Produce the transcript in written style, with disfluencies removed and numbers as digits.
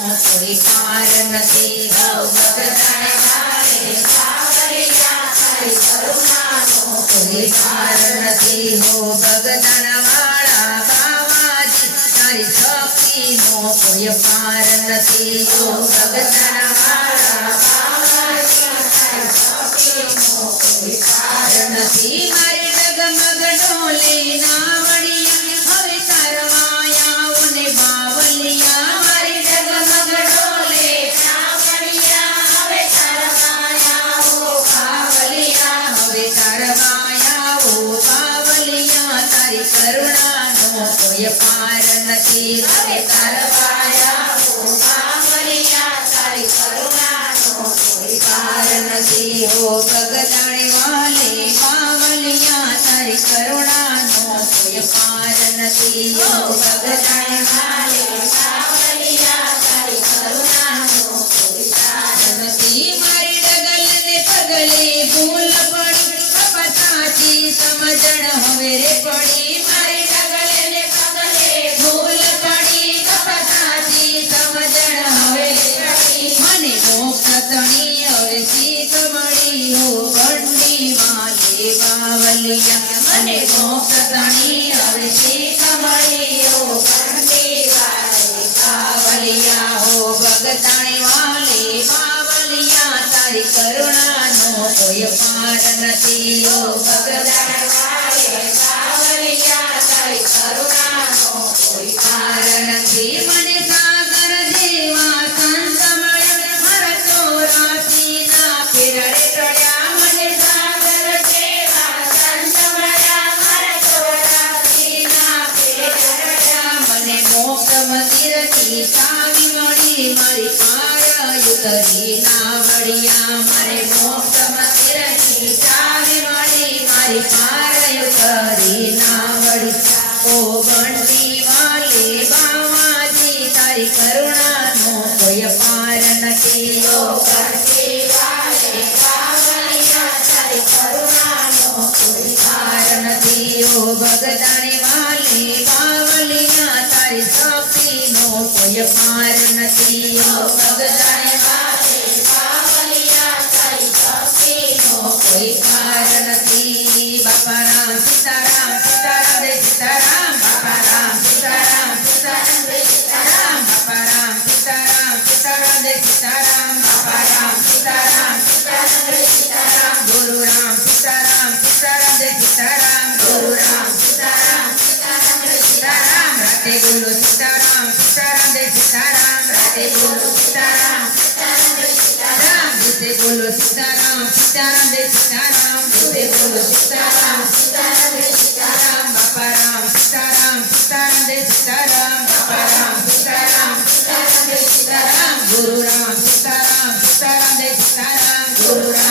કોઈ પાર નથી હો ભગતણ વાલે કાવડિયા તારી કરુણાનો કોઈ પાર નથી હો ભગતણ વાળા બાવાજી તારી શક્તિનો કોઈ પાર નથી હો ભગતણ વાળા બાવાજી તારી શક્તિનો કોઈ પાર નથી મારી ડગમગ ડોલે નાવડિયા હવે તારવાયા ને બાવલિયા મારી ડગમગ ડોલે નાવડિયા હવે તારવાયા ઓ બાવલિયા હવે તારવાયા ઓ બાવલિયા તારી કરુણાનો કોઈ પાર નથી હવે તારવાયા ઓ બાવલિયા તારી કરુણાનો કોઈ પાર નથી હો ભગતણ વાલે બાવલિયા તારી કરુણાનો કોઈ પાર નથી હો ભગતણ વાલે બાવલિયા તારી કરુણાનો કોઈ પાર નથી મારી ડગલને પગલે ભૂલ પડી કપટાથી સમજણ હવે રે પડી મારી ડગલને પગલે ભૂલ પડી કપટાથી સમજણ હવે રે પડી મને મોક્ષ તણી હવે શીખ મળી હો બંડી વાલે બાવલિયા મને મોક્ષ તણી હવે શીખ મળી હો બંડી વાલે બાવલિયા હો ભગતણ વાલે બાવલિયા તારી કરુણાનો કોઈ પાર નથી હો ભગતણ વાલે બાવલિયા તારી કરુણાનો કોઈ પાર નથી મને સાગર જેવા સંત મળ્યા મારા ચોરાસીના ફેરડે ચડ્યા મને સાગર જેવા સંત મળ્યા મારા ચોરાસીના ફેરડે ચડ્યા મને મોક્ષ મંદિરથી ચાવી મળી મારી પાર ઉતરી નાવડિયા મારે મોક્ષ મંદિરથી ચાવી મળી મારી પાર ઉતરી નાવડિયા ઓ બંડી વાલે બાવાજી તારી કરુણાનો કોઈ પાર નથી ઓ બંડી વાલે બાવલિયા તારી કરુણાનો કોઈ પાર નથી ઓ ભગતણ વાલે બાવલિયા તારી શક્તિનો કોઈ પાર નથી ઓ ભગતણ વાલે બાવલિયા તારી શક્તિનો કોઈ પાર નથી બાપા રામ સીતારામ સીતારામ જય સીતારામ બાપા રામ સીતારામ સીતારામ જય સીતારામ બાપા રામ સીતારામ સીતારામ જય સીતારામ બાપા રામ સીતારામ સીતારામ જય સીતારામ ગુરુ રામ સીતારામ સીતારામ જય સીતારામ ગુરુ રામ સીતારામ સીતારામ જય સીતારામ રાતે બોલો સીતારામ સીતારામ જય સીતારામ રાતે બોલો સીતારામ સીતારામ જય સીતારામ દિવસે બોલો સીતારામ સીતારામ જય સીતારામ દિવસે બોલો સીતારામ સીતારામ જય સીતારામ બાપા રામ સીતારામ સીતારામ જય સીતારામ બાપા રામ સીતારામ સીતારામ જય સીતારામ ગુરુ રામ સીતારામ સીતારામ જય સીતારામ ગુરુ રામ